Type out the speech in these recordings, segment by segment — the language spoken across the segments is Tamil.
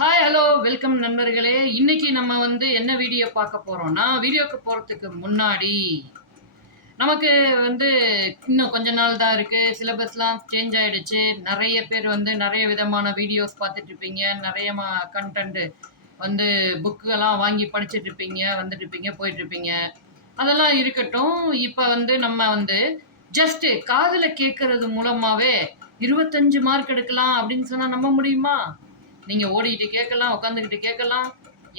ஹாய் ஹலோ வெல்கம் நண்பர்களே. இன்னைக்கு நம்ம என்ன வீடியோ பார்க்க போறோம்னா, வீடியோக்கு போறதுக்கு முன்னாடி நமக்கு வந்து இன்னும் கொஞ்ச நாள் தான் இருக்கு. சிலபஸ்லாம் சேஞ்ச் ஆயிடுச்சு. நிறைய பேர் நிறைய விதமான வீடியோஸ் பார்த்துட்டு இருப்பீங்க. நிறைய கண்டென்ட் வந்து புக்குலாம் வாங்கி படிச்சுட்டு இருப்பீங்க, வந்துட்டு இருப்பீங்க, போயிட்டு இருப்பீங்க. அதெல்லாம் இருக்கட்டும். இப்ப நம்ம ஜஸ்ட் காதுல கேட்கறது மூலமாவே 25 மார்க் எடுக்கலாம் அப்படின்னு சொன்னா நம்ப முடியுமா? நீங்க ஓடிக்கிட்டு கேட்கலாம், உட்காந்துக்கிட்டு கேட்கலாம்,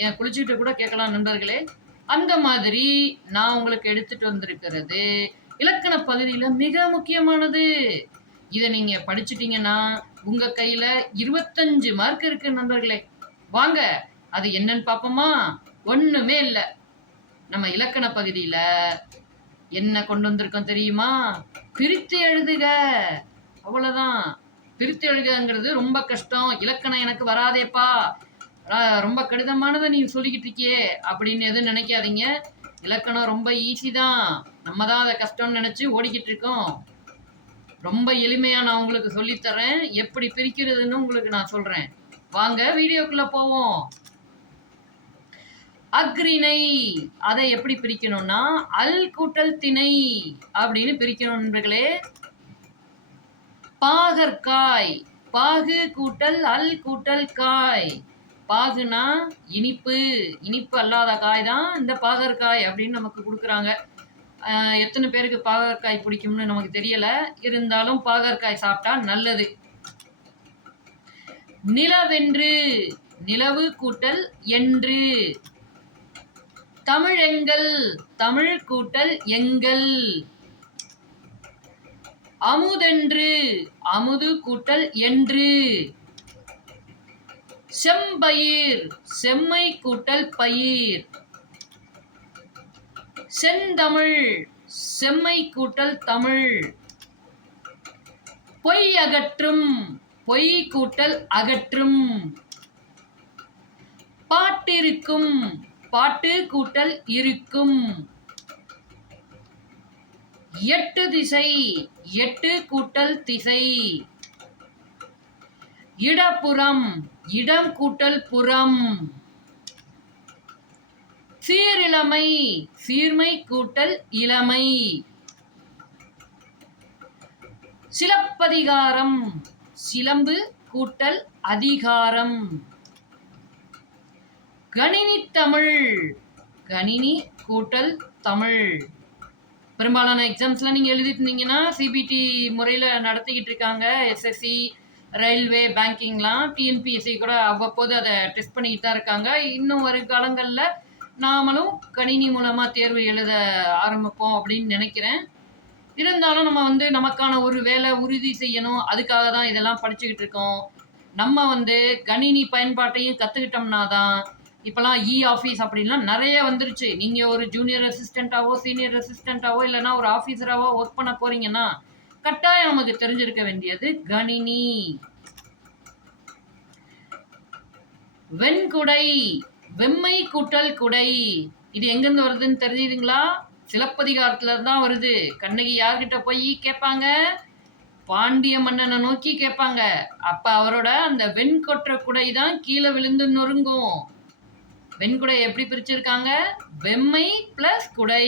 ஏன் குளிச்சுக்கிட்டு கூட கேட்கலாம் நண்பர்களே. அந்த மாதிரி நான் உங்களுக்கு எடுத்துட்டு வந்திருக்கிறது இலக்கண பகுதியில மிக முக்கியமானது. இதை நீங்க படிச்சுட்டீங்கன்னா உங்க கையில 25 மார்க் இருக்கு நண்பர்களே. வாங்க அது என்னன்னு பார்ப்போமா? ஒண்ணுமே இல்லை. நம்ம இலக்கண பகுதியில என்ன கொண்டு வந்திருக்கோம் தெரியுமா? பிரித்து எழுதுக. அவ்வளவுதான். பிரித்து எழுதுங்கிறது ரொம்ப கஷ்டம், இலக்கணம் எனக்கு வராதேப்பா, ரொம்ப கடினமானதை நீ சொல்லிக்கிட்டு இருக்கியே அப்படின்னு எதுவும் நினைக்காதீங்க. இலக்கணம் ரொம்ப ஈஸி தான். நம்ம தான் அதை கஷ்டம்னு நினைச்சு ஓடிக்கிட்டு இருக்கோம். ரொம்ப எளிமையா நான் உங்களுக்கு சொல்லித்தரேன். எப்படி பிரிக்கிறதுன்னு உங்களுக்கு நான் சொல்றேன். வாங்க வீடியோக்குள்ள போவோம். அக்ரிணை அதை எப்படி பிரிக்கணும்னா அல் கூட்டல் திணை அப்படின்னு பிரிக்கணும் நண்பர்களே. பாகற்காய், பாகு கூட்டல் அல் கூட்டல் காய். பாகுனா இனிப்பு, இனிப்பு அல்லாத காய் தான் இந்த பாகற்காய் அப்படின்னு நமக்கு கொடுக்குறாங்க. எத்தனை பேருக்கு பாகற்காய் பிடிக்கும்னு நமக்கு தெரியல, இருந்தாலும் பாகற்காய் சாப்பிட்டா நல்லது. நிலவென்று, நிலவு கூட்டல் என்று. தமிழெங்கள், தமிழ் கூட்டல் எங்கள். அமுதென்று, அமுது கூட்டல் என்று. செம்பயிர், செம்மை கூட்டல் பயிர். செந்தமிழ், செம்மை கூட்டல் தமிழ். பொய் அகற்றும், பொய் கூட்டல் அகற்றும். பாட்டிருக்கும், பாட்டு கூட்டல் இருக்கும். எட்டு திசை, எட்டு கூட்டல் திசை. இடப்புறம், இடம் கூட்டல் புறம். சீரிழமை, சீர்மை கூட்டல் இளமை. சிலப்பதிகாரம், சிலம்பு கூட்டல் அதிகாரம். கணினி தமிழ், கணினி கூட்டல் தமிழ். பெரும்பாலான எக்ஸாம்ஸ்லாம் நீங்கள் எழுதிட்டு இருந்தீங்கன்னா சிபிடி முறையில் நடத்திக்கிட்டு இருக்காங்க. எஸ்எஸ்சி, ரயில்வே, பேங்கிங்லாம், டிஎன்பிஎஸ்சி கூட அவ்வப்போது அதை டெஸ்ட் பண்ணிக்கிட்டு தான் இருக்காங்க. இன்னும் வரும் காலங்களில் நாமளும் கணினி மூலமாக தேர்வு எழுத ஆரம்பிப்போம் அப்படின்னு நினைக்கிறேன். இருந்தாலும் நம்ம நமக்கான ஒரு வேலை உறுதி செய்யணும், அதுக்காக தான் இதெல்லாம் படிச்சுக்கிட்டு இருக்கோம். நம்ம கணினி பயன்பாட்டையும் கற்றுக்கிட்டோம்னா தான். இப்போலாம் ஆஃபீஸ் அப்படின்லாம் நிறைய வந்துருச்சு. நீங்கள் ஒரு ஜூனியர் அசிஸ்டண்ட்டாவோ, சீனியர் அசிஸ்டண்ட்டாவோ, இல்லைன்னா ஒரு ஆஃபீஸராவோ ஒர்க் பண்ண போறீங்கன்னா கட்டாயம் நமக்கு தெரிஞ்சிருக்க வேண்டியது கணினி. வெண்குடை, வெம்மை கூட்டல் குடை. இது எங்கிருந்து வருதுன்னு தெரிஞ்சுதுங்களா? சிலப்பதிகாரத்துல தான் வருது. கண்ணகி யார்கிட்ட போய் கேட்பாங்க? பாண்டிய மன்னனை நோக்கி கேட்பாங்க. அப்ப அவரோட அந்த வெண்கொற்ற குடை தான் கீழே விழுந்து நொறுங்கும். வெண்குடை எப்படி பிரிச்சிருக்காங்க? வெம்மை பிளஸ் குடை.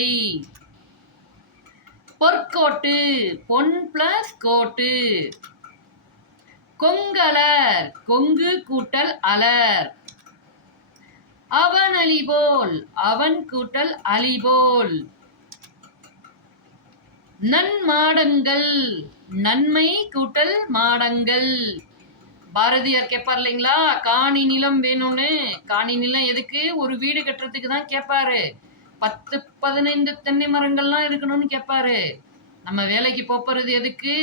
பொற்கோட்டு, பொன் பிளஸ் கோட்டு. கொங்கலர், கொங்கு கூட்டல் அலர். அவன் அலிபோல், அவன் கூட்டல் அலிபோல். நன்மாடங்கள், நன்மை கூட்டல் மாடங்கள். பாரதியார் கேட்பார் இல்லைங்களா, காணி நிலம் வேணும்னு. காணி நிலம் எதுக்கு? ஒரு வீடு கட்டுறதுக்கு தான் கேட்பாரு. 10-15 தென்னை மரங்கள்லாம் இருக்கணும்னு கேட்பாரு. நம்ம வேலைக்கு போறது எதுக்கு?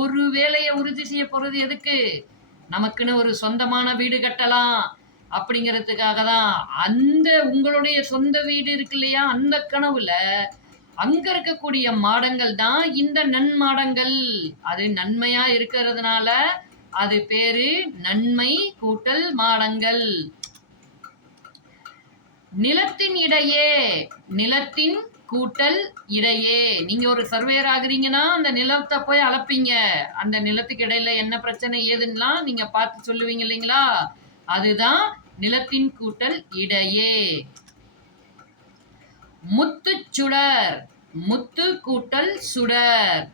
ஒரு வேலையை உறுதி செய்ய போறது எதுக்கு? நமக்குன்னு ஒரு சொந்தமான வீடு கட்டலாம் அப்படிங்கிறதுக்காக தான். அந்த உங்களுடைய சொந்த வீடு இருக்கு இல்லையா, அந்த கனவுல அங்க இருக்கக்கூடிய மாடங்கள் தான் இந்த நன்மாடங்கள். அது நன்மையா இருக்கிறதுனால அது பேரு நன்மை கூட்டல் மாடங்கள். நிலத்தின் இடையே, நிலத்தின் கூட்டல் இடையே. நீங்க ஒரு சர்வேயர் ஆகுறீங்கன்னா அந்த நிலத்தை போய் அளப்பீங்க. அந்த நிலத்துக்கு இடையில என்ன பிரச்சனை ஏதுன்னா நீங்க பார்த்து சொல்லுவீங்க இல்லைங்களா? அதுதான் நிலத்தின் கூட்டல் இடையே. முத்து சுடர், முத்து கூட்டல் சுடர்.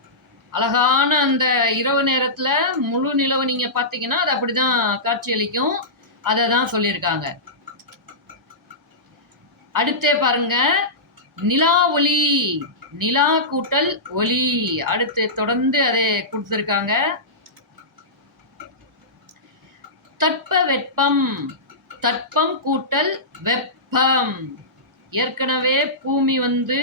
அழகான அந்த இரவு நேரத்துல முழு நிலவு நீங்க பாத்தீங்கன்னா அது அப்படிதான் காட்சியளிக்கும். அதை தான் சொல்லியிருக்காங்க. அடுத்தே பாருங்க, நிலா ஒளி, நிலா கூட்டல் ஒளி. அடுத்து தொடர்ந்து அதை கொடுத்திருக்காங்க. தட்ப வெப்பம், தட்பம் கூட்டல் வெப்பம். ஏற்கனவே பூமி வந்து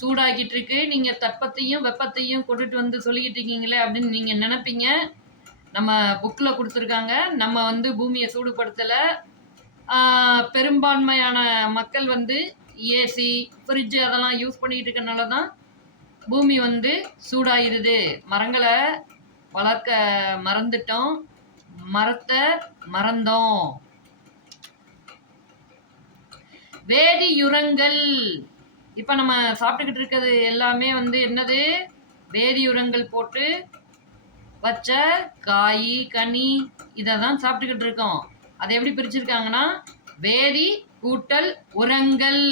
சூடாகிட்டு இருக்கு, நீங்க தட்பத்தையும் வெப்பத்தையும் கொண்டுட்டு வந்து சொல்லிக்கிட்டு இருக்கீங்களே அப்படின்னு நீங்க நினைப்பீங்க. நம்ம புக்ல கொடுத்துருக்காங்க. நம்ம வந்து பூமியை சூடுபடுத்தல. பெரும்பான்மையான மக்கள் வந்து ஏசி, ஃப்ரிட்ஜ் அதெல்லாம் யூஸ் பண்ணிக்கிட்டு இருக்கனால தான் பூமி வந்து சூடாயிருது. மரங்களை வளர்க்க மறந்துட்டோம், மரத்தை மறந்தோம். வேதியுரங்கள், இப்ப நம்ம சாப்பிட்டுக்கிட்டு இருக்கிறது எல்லாமே வந்து என்னது? வேதியுரங்கள் போட்டு வச்ச காய் கனி இதை தான் சாப்பிட்டுக்கிட்டு இருக்கோம். அதை எப்படி பிரிச்சிருக்காங்கன்னா வேதி கூட்டல் உரங்கள்.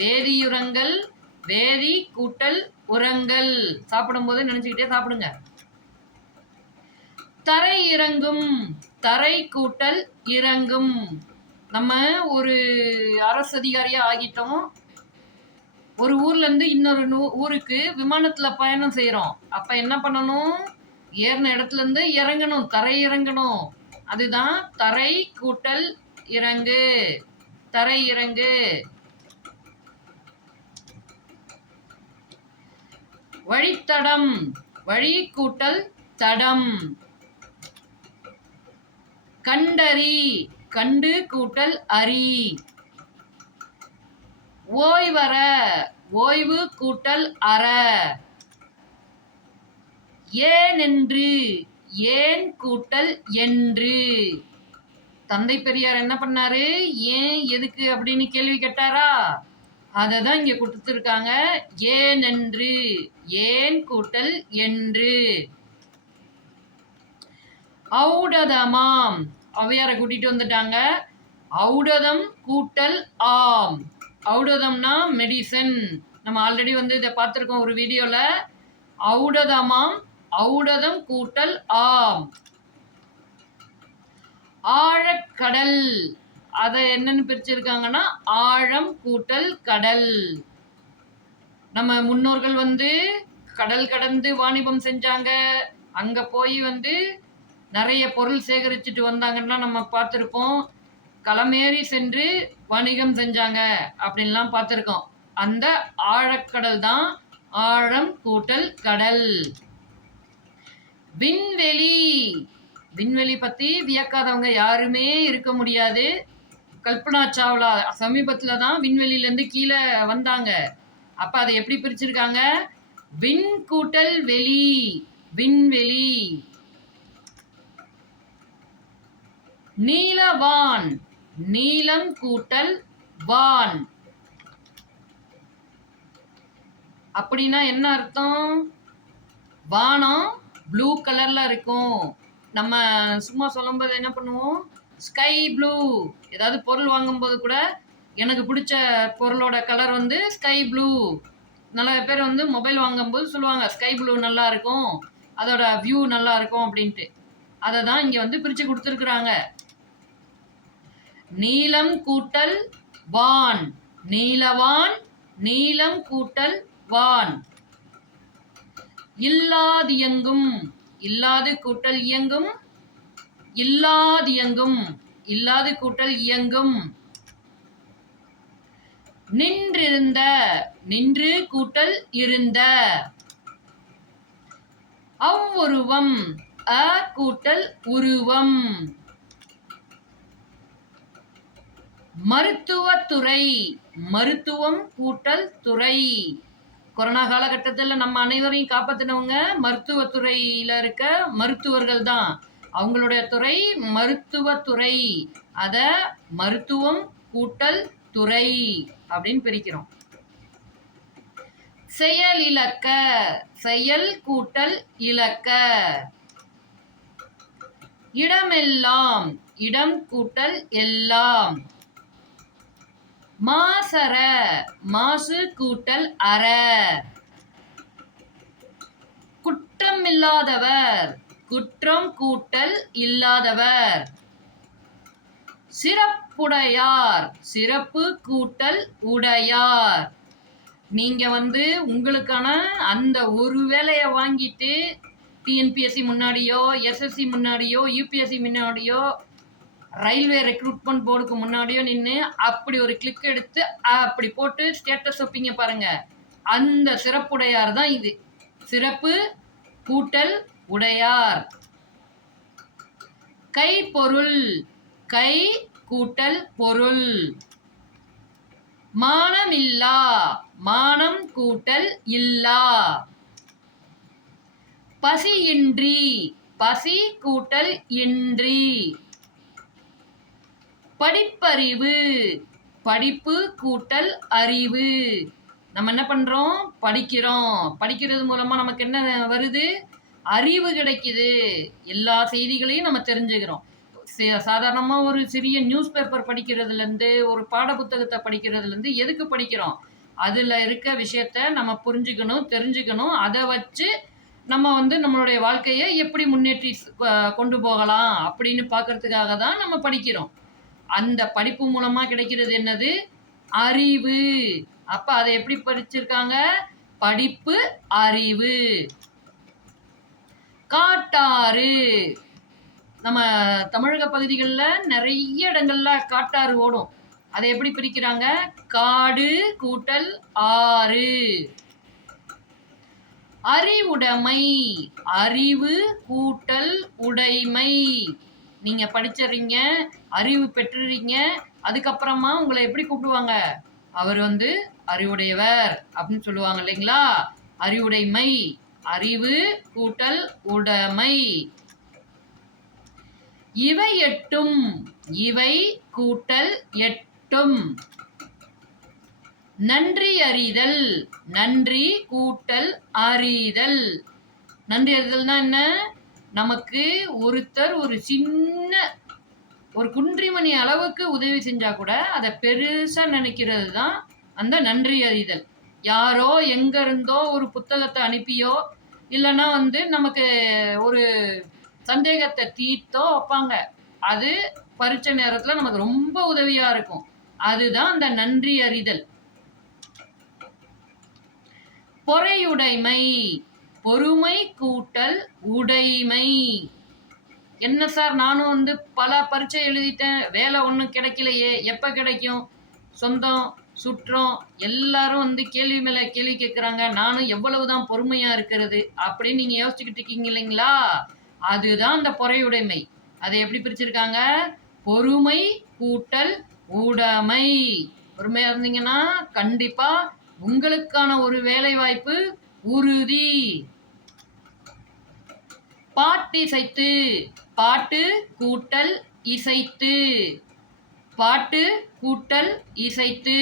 வேதியுரங்கள், வேதி கூட்டல் உரங்கள். சாப்பிடும்போது நினைச்சுக்கிட்டே சாப்பிடுங்க. தரை இறங்கும், தரை கூட்டல் இறங்கும். நம்ம ஒரு அரசு அதிகாரியா ஆகிட்டோம். ஒரு ஊர்ல இருந்து இன்னொரு ஊருக்கு விமானத்துல பயணம் செய்யறோம். அப்ப என்ன பண்ணணும்? ஏறின இடத்துல இருந்து இறங்கணும், தரை இறங்கணும். அதுதான் தரை கூட்டல் இறங்கு, தரை இறங்கு. வழித்தடம், வழி கூட்டல் தடம். கண்டறி, கண்டு கூட்டல் அறி. ஓய்வற, ஓய்வு கூட்டல் அற. ஏனென்று, ஏன் கூட்டல் என்று. தந்தை பெரியார் என்ன பண்ணாரு? ஏன் எதுக்கு அப்படின்னு கேள்வி கேட்டாரா? அதை தான் இங்க கொடுத்துருக்காங்க. ஏனென்று, ஏன் கூட்டல் என்று. ஔடதமாம், ஔவையாரை கூட்டிட்டு வந்துட்டாங்க. ஔடதம் கூட்டல் ஆம். ஔடதம்னா மெடிசன். நம்ம ஆல்ரெடி வந்து இதை பார்த்துருக்கோம் ஒரு வீடியோல. ஔடதமாம், ஔடதம் கூட்டல் ஆம். ஆழக்கடல், அதை என்னன்னு பிரிச்சிருக்காங்கன்னா ஆழம் கூட்டல் கடல். நம்ம முன்னோர்கள் வந்து கடல் கடந்து வாணிபம் செஞ்சாங்க. அங்க போய் வந்து நிறைய பொருள் சேகரிச்சுட்டு வந்தாங்கன்னா நம்ம பார்த்துருப்போம். களமேறி சென்று வணிகம் செஞ்சாங்க அப்படின்லாம் பார்த்துருக்கோம். அந்த ஆழக்கடல் தான் ஆழம் கூட்டல் கடல். விண்வெளி, விண்வெளி பத்தி வியக்காதவங்க யாருமே இருக்க முடியாது. கல்பனா சாவ்லா சமீபத்துல தான் விண்வெளியில இருந்து கீழே வந்தாங்க. அப்ப அதை எப்படி பிரிச்சிருக்காங்க? விண் கூட்டல் வெளி, விண்வெளி. நீலவான், நீலம் கூட்டல் வான். அப்படின்னா என்ன அர்த்தம்? வானம் ப்ளூ கலர்ல இருக்கும். நம்ம சும்மா சொல்லும்போது என்ன பண்ணுவோம்? Sky blue. ஏதாவது பொருள் வாங்கும்போது கூட எனக்கு பிடிச்ச பொருளோட கலர் வந்து ஸ்கை ப்ளூ. நிறைய பேர் வந்து மொபைல் வாங்கும்போது சொல்லுவாங்க ஸ்கை ப்ளூ நல்லா இருக்கும், அதோட வியூ நல்லா இருக்கும் அப்படின்ட்டு. அதை தான் இங்க வந்து பிரிச்சு கொடுத்துருக்குறாங்க. நீலம் கூட்டல் வான், நீலவான், நீலம் கூட்டல் வான். இல்லாதியங்கும், இல்லாது கூட்டல் இயங்கும், இல்லாதியங்கும், இல்லாது கூட்டல் இயங்கும். நின்றிருந்த, நின்று கூட்டல் இருந்த. அவ்வுருவம், அ கூட்டல் உருவம். மருத்துவத்துறை, மருத்துவம் கூட்டல் துறை. கொரோனா காலகட்டத்தில் நம்ம அனைவரையும் காப்பாத்தினவங்க மருத்துவத்துறையில இருக்க மருத்துவர்கள் தான். அவங்களுடைய துறை மருத்துவத்துறை. அத மருத்துவம் கூட்டல் துறை அப்படின்னு பிரிக்கிறோம். செயல் இலக்க, செயல் கூட்டல் இலக்க. இடமெல்லாம், இடம் கூட்டல் எல்லாம். மாசற, மாசு கூட்டல் அற. குற்றம் இல்லாதவர், குற்றம் கூட்டல் இல்லாதவர். சிறப்புடையார், சிறப்பு கூட்டல் உடையார். நீங்க உங்களுக்கான அந்த ஒரு வேலையை வாங்கிட்டு டிஎன்பிஎஸ்சி முன்னாடியோ, எஸ்எஸ்சி முன்னாடியோ, யூபிஎஸ்சி முன்னாடியோ, ரயில்வே ரெக்ரூட்மெண்ட் போர்டுக்கு முன்னாடியோ நின்று அப்படி ஒரு கிளிக் எடுத்து அப்படி போட்டு ஸ்டேட்டஸ் வைப்பீங்க பாருங்க, அந்த சிறப்புடையார் தான் இது. சிறப்பு கூட்டல் உடையார். கை பொருள், கை கூட்டல் பொருள். மானமில்லா, மானம் கூட்டல் இல்லா. பசியின்றி, பசி கூட்டல் இன்றி. படிப்பறிவு, படிப்பு கூட்டல் அறிவு. நம்ம என்ன பண்றோம்? படிக்கிறோம். படிக்கிறது மூலமா நமக்கு என்ன வருது? அறிவு கிடைக்குது. எல்லா செய்திகளையும் நம்ம தெரிஞ்சுக்கிறோம். சாதாரணமா ஒரு சிறிய நியூஸ் பேப்பர் படிக்கிறதுலேருந்து, ஒரு பாட புத்தகத்தை படிக்கிறதுலேருந்து எதுக்கு படிக்கிறோம்? அதில் இருக்க விஷயத்த நம்ம புரிஞ்சுக்கணும், தெரிஞ்சுக்கணும். அதை வச்சு நம்ம நம்மளுடைய வாழ்க்கையை எப்படி முன்னேற்றி கொண்டு போகலாம் அப்படின்னு பார்க்கறதுக்காக தான் நம்ம படிக்கிறோம். அந்த படிப்பு மூலமா கிடைக்கிறது என்னது? அறிவு. அப்ப அதை எப்படி படிச்சிருக்காங்க? படிப்பு அறிவு. காட்டாறு, நம்ம தமிழக பகுதிகளில் நிறைய இடங்கள்ல காட்டாறு ஓடும். அதை எப்படி பிரிக்கிறாங்க? காடு கூட்டல் ஆறு. அறிவுடைமை, அறிவு கூட்டல் உடைமை. நீங்க படிச்சிடுறீங்க, அறிவு பெற்றுறீங்க, அதுக்கப்புறமா உங்களை எப்படி கூப்பிடுவாங்க? அவர் அறிவுடையவர் அப்படின்னு சொல்லுவாங்க இல்லைங்களா? அறிவுடைமை, அறிவு கூட்டல் உடைமை. இவை எட்டும், இவை கூட்டல் எட்டும். நன்றி அறிதல், நன்றி கூட்டல் அறிதல். நன்றி அறிதல்னா என்ன? நமக்கு ஒருத்தர் ஒரு சின்ன ஒரு குன்றிமணி அளவுக்கு உதவி செஞ்சா கூட அதை பெருசா நினைக்கிறது தான் அந்த நன்றி அறிதல். யாரோ எங்க இருந்தோ ஒரு புத்தகத்தை அனுப்பியோ இல்லைன்னா நமக்கு ஒரு சந்தேகத்தை தீர்த்தோ வைப்பாங்க. அது பரீட்சை நேரத்துல நமக்கு ரொம்ப உதவியா இருக்கும். அதுதான் அந்த நன்றி அறிதல். பொறையுடைமை, பொறுமை கூட்டல் உடைமை. என்ன சார், நானும் பல பரீட்சை எழுதிட்டேன், வேலை ஒன்றும் கிடைக்கலையே, எப்போ கிடைக்கும்? சொந்தம் சுற்றம் எல்லாரும் கேள்வி மேலே கேள்வி கேட்குறாங்க, நானும் எவ்வளவுதான் பொறுமையாக இருக்கிறது அப்படின்னு நீங்கள் யோசிச்சுக்கிட்டு இருக்கீங்க இல்லைங்களா? அதுதான் அந்த பொறையுடைமை. அதை எப்படி பிரிச்சிருக்காங்க? பொறுமை கூட்டல் உடைமை. பொறுமையாக இருந்தீங்கன்னா கண்டிப்பாக உங்களுக்கான ஒரு வேலை வாய்ப்பு உறுதி. பாட்டிசைத்து, பாட்டு கூட்டல் இசைத்து. பாட்டு கூட்டல் இசைத்து.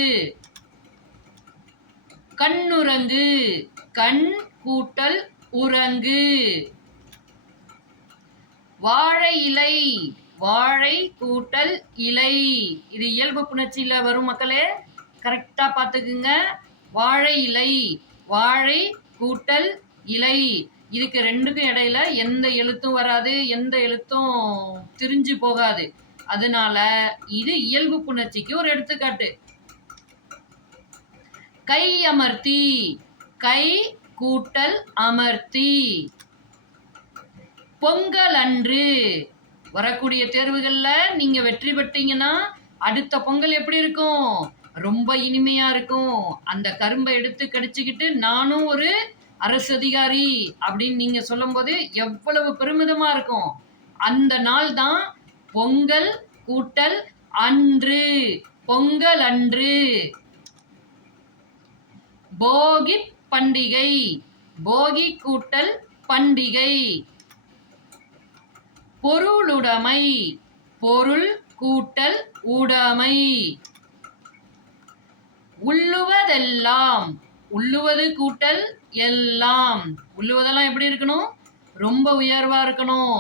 கண்ணுறங்கு, கண் கூட்டல் உறங்கு. வாழை இலை, வாழை கூட்டல் இலை. இது இயல்பு புணர்ச்சியில் வரும் மக்களே, கரெக்டா பார்த்துக்குங்க. வாழை இலை, வாழை கூட்டல் இலை. இதுக்கு ரெண்டுக்கும் இடையில எந்த எழுத்தும் வராது, எந்த எழுத்தும் திரிஞ்சு போகாது. அதனால இது இயல்பு புணர்ச்சிக்கு ஒரு எடுத்துக்காட்டு. கை அமர்த்தி, கை கூட்டல் அமர்த்தி. பொங்கல் அன்று, வரக்கூடிய தேர்வுகள்ல நீங்க வெற்றி பெற்றீங்கன்னா அடுத்த பொங்கல் எப்படி இருக்கும்? ரொம்ப இனிமையா இருக்கும். அந்த கரும்பை எடுத்து கடிச்சுக்கிட்டு நானும் ஒரு அரசு அதிகாரி அப்படின்னு நீங்க சொல்லும் போது எவ்வளவு பெருமிதமா இருக்கும். அந்த நாள் தான் பொங்கல் கூட்டல் அன்று, பொங்கல் அன்று. போகி பண்டிகை, போகி கூட்டல் பண்டிகை. பொருளுடைமை, பொருள் கூட்டல் உடைமை. உள்ளுவதெல்லாம், உள்ளுவது கூட்டல் எல்லாம். உள்ளுவதெல்லாம் எப்படி இருக்கணும்? ரொம்ப உயர்வா இருக்கணும்.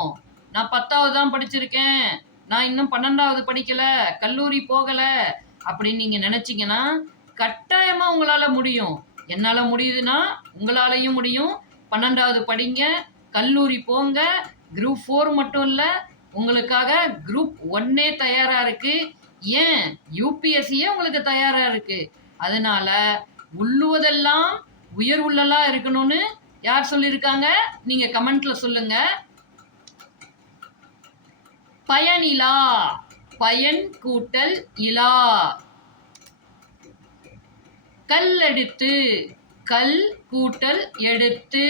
நான் 10வது தான் படிச்சிருக்கேன், நான் இன்னும் 12வது படிக்கல, கல்லூரி போகல அப்படின்னு நீங்க நினைச்சீங்கன்னா கட்டாயமா உங்களால முடியும். என்னால முடியுதுன்னா உங்களாலையும் முடியும். 12வது படிங்க, கல்லூரி போங்க. குரூப் 4 மட்டும் இல்ல, உங்களுக்காக குரூப் 1 தயாரா இருக்கு. ஏன் யூபிஎஸ்சியே உங்களுக்கு தயாரா இருக்கு. அதனால உள்ளுவதெல்லாம் உயர் உள்ளலா இருக்கணும்னு யார் சொல்லியிருக்காங்க? நீங்க கமெண்ட்ல சொல்லுங்க. பயனிலா, பயன் கூட்டல் இலா. கல்லெடுத்து, கல் கூட்டல் எடுத்து.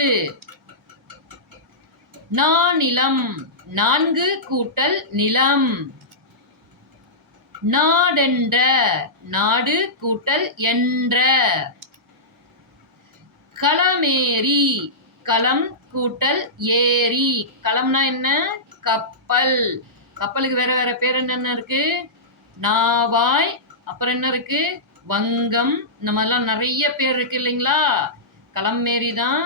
நானிலம், 4 கூட்டல் நிலம். நாடென்ற, நாடு கூட்டல் என்ற. களமேரி, களம் கூட்டல் ஏரி. களம்னா என்ன? கப்பல். கப்பலுக்கு வேற வேற பேர் என்னென்ன இருக்கு? நாவாய், அப்புறம் என்ன இருக்கு? வங்கம். இந்த மாதிரிலாம் நிறைய பேர் இருக்கு இல்லைங்களா? களமேரி தான்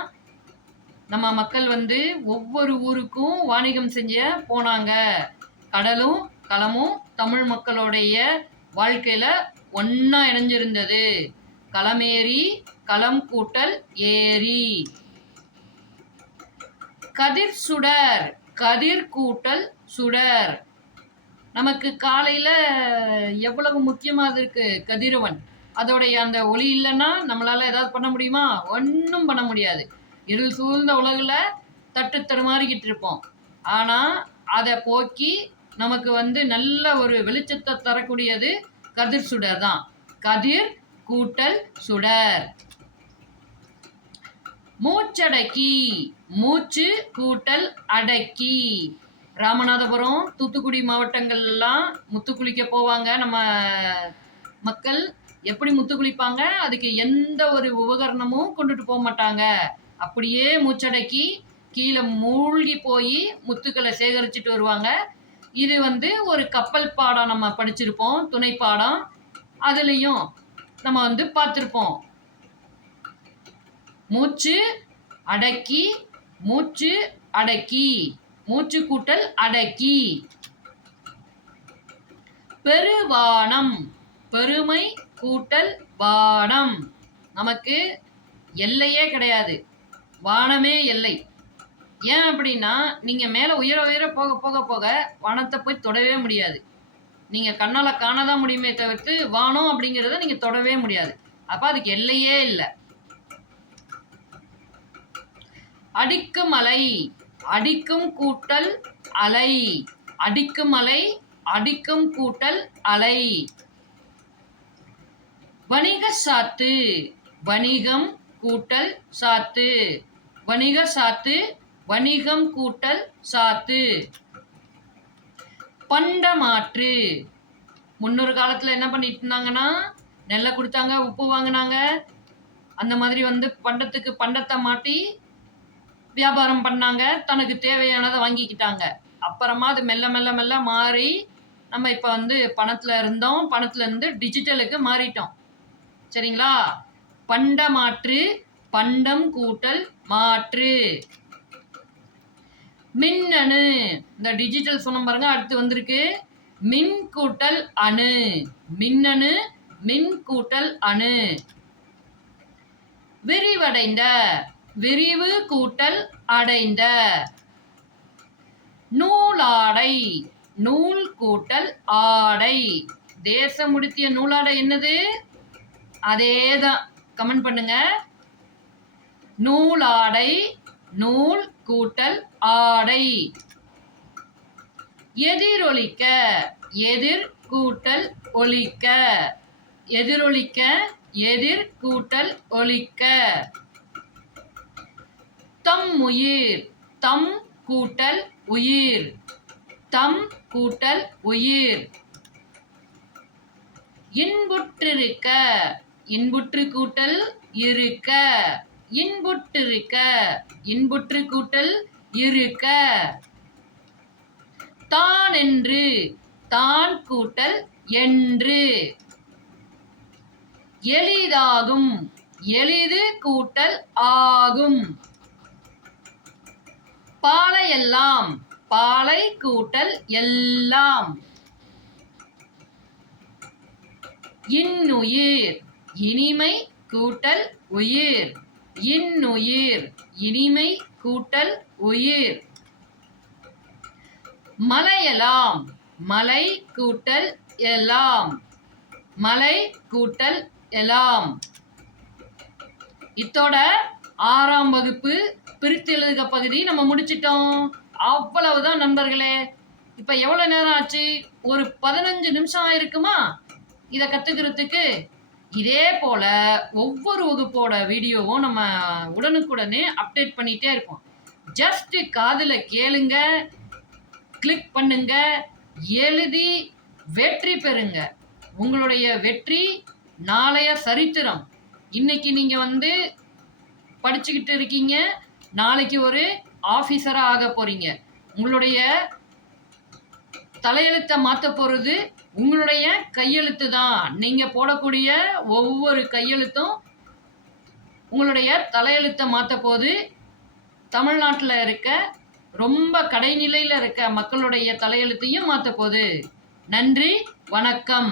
நம்ம மக்கள் வந்து ஒவ்வொரு ஊருக்கும் வாணிகம் செஞ்ச போனாங்க. கடலும் களமும் தமிழ் மக்களுடைய வாழ்க்கையில ஒன்னா இணைஞ்சிருந்தது. களமேரி, களம் கூட்டல் ஏரி. கதிர் சுடர், கதிர் கூட்டல் சுடர். நமக்கு காலையில எவ்வளவு முக்கியமா இருக்கு கதிரவன். அதோடைய அந்த ஒளி இல்லைன்னா நம்மளால ஏதாவது பண்ண முடியுமா? ஒன்றும் பண்ண முடியாது. இருள் சூழ்ந்த உலகில் தட்டு தடுமாறிக்கிட்டு இருப்போம். ஆனால் அதை போக்கி நமக்கு வந்து நல்ல ஒரு வெளிச்சத்தை தரக்கூடியது கதிர் சுடர் தான். கதிர் கூட்டல் சுடர். மூச்சடக்கி, மூச்சு கூட்டல் அடக்கி. ராமநாதபுரம், தூத்துக்குடி மாவட்டங்கள்லாம் முத்து குளிக்க போவாங்க நம்ம மக்கள். எப்படி முத்து குளிப்பாங்க? அதுக்கு எந்த ஒரு உபகரணமும் கொண்டுட்டு போக மாட்டாங்க. அப்படியே மூச்சடக்கி கீழே மூழ்கி போய் முத்துக்களை சேகரிச்சுட்டு வருவாங்க. இது வந்து ஒரு கப்பல் பாடம் நம்ம படிச்சிருப்போம், துணை பாடம். அதுலேயும் நம்ம வந்து பார்த்துருப்போம். மூச்சு அடக்கி, மூச்சு அடக்கி, மூச்சு கூட்டல் அடக்கி. பெருவானம், பெருமை கூட்டல் வானம். நமக்கு எல்லையே கிடையாது, வானமே எல்லை. ஏன் அப்படின்னா நீங்க மேல உயர உயர போக போக போக வானத்தை போய் தொடவே முடியாது. நீங்க கண்ணால காணதான் முடியுமே தவிர்த்து வானம் அப்படிங்கிறத நீங்க தொடவே முடியாது. அப்ப அதுக்கு எல்லையே இல்லை. அடிக்கும் அலை, அடிக்கும் கூட்டல் அலை. அடிக்கும் அலை, அடிக்கும் கூட்டல் அலை. வணிக சாத்து, வணிகம் கூட்டல் சாத்து. வணிக சாத்து, வணிகம் கூட்டல் சாத்து. பண்டமாற்று, முன்னொரு காலத்துல என்ன பண்ணிட்டு இருந்தாங்கன்னா நெல்லை கொடுத்தாங்க, உப்பு வாங்கினாங்க. அந்த மாதிரி வந்து பண்டத்துக்கு பண்டத்தை மாட்டி வியாபாரம் பண்ணாங்க, தனக்கு தேவையானதை வாங்கிக்கிட்டாங்க. அப்புறமா அது மெல்ல மெல்ல மெல்ல மாறி நம்ம இப்போ வந்து பணத்தில் இருந்தோம், பணத்துல இருந்து டிஜிட்டலுக்கு மாறிட்டோம். சரிங்களா? பண்டமாற்று, பண்டம் கூட்டல் மாற்று. மின்னணு, இந்த டிஜிட்டல் சொன்ன பாருங்க, அடுத்து வந்திருக்கு மின் கூட்டல் அணு. மின்னணு, மின் கூட்டல் அணு. விரிவடைந்த, விரிவு கூட்டல் அடைந்த. நூலாடை, நூல் கூட்டல் ஆடை. தேசமுடுத்திய நூலாடை என்னது? அதேதான், கமெண்ட் பண்ணுங்க. நூலாடை, நூல் கூட்டல் ஆடை. எதிரொலிக்க, எதிர் கூட்டல் ஒலிக்க. எதிரொலிக்க, எதிர் கூட்டல் ஒலிக்க. தம் உயிர், தம் கூட்டல் உயிர். தம் கூட்டல் உயிர். இன்புற்றிருக்க, இன்புற்று கூட்டல் இருக்க. இன்புற்றிருக்க, இன்புற்று கூட்டல் இருக்க. தான் என்று, தான் கூட்டல் என்று. எளிதாகும், எளிது கூட்டல் ஆகும். பாலையெல்லாம், பாலை கூட்டல் எல்லாம். இன்னுயிர் இனிமை கூட்டல் உயிர். இன்னுயிர் இனிமை கூட்டல் உயிர். மலையலாம் மலை கூட்டல் எலாம். மலை கூட்டல் எலாம். இத்தோட 6ஆம் வகுப்பு பிரித்தெழுதுக பகுதி நம்ம முடிச்சிட்டோம். அவ்வளவுதான் நண்பர்களே. இப்ப எவ்வளவு நேரம் ஆச்சு? ஒரு 15 நிமிஷம் ஆயிருக்குமா இதை கத்துக்கிறதுக்கு? இதே போல ஒவ்வொரு வகுப்போட வீடியோவும் நம்ம உடனுக்குடனே அப்டேட் பண்ணிட்டே இருக்கோம். ஜஸ்ட் காதுல கேளுங்க, கிளிக் பண்ணுங்க, எழுதி வெற்றி பெறுங்க. உங்களுடைய வெற்றி நாளைய சரித்திரம். இன்னைக்கு நீங்க படிச்சுக்கிட்டு இருக்கீங்க, நாளைக்கு ஒரு ஆபீசரா ஆக போறீங்க. உங்களுடைய தலையெழுத்தை மாற்ற போறது உங்களுடைய கையெழுத்து தான். நீங்க போடக்கூடிய ஒவ்வொரு கையெழுத்தும் உங்களுடைய தலையெழுத்தை மாற்ற போது தமிழ்நாட்டில் இருக்க ரொம்ப கடைநிலையில் இருக்க மக்களுடைய தலையெழுத்தையும் மாற்ற போகுது. நன்றி, வணக்கம்.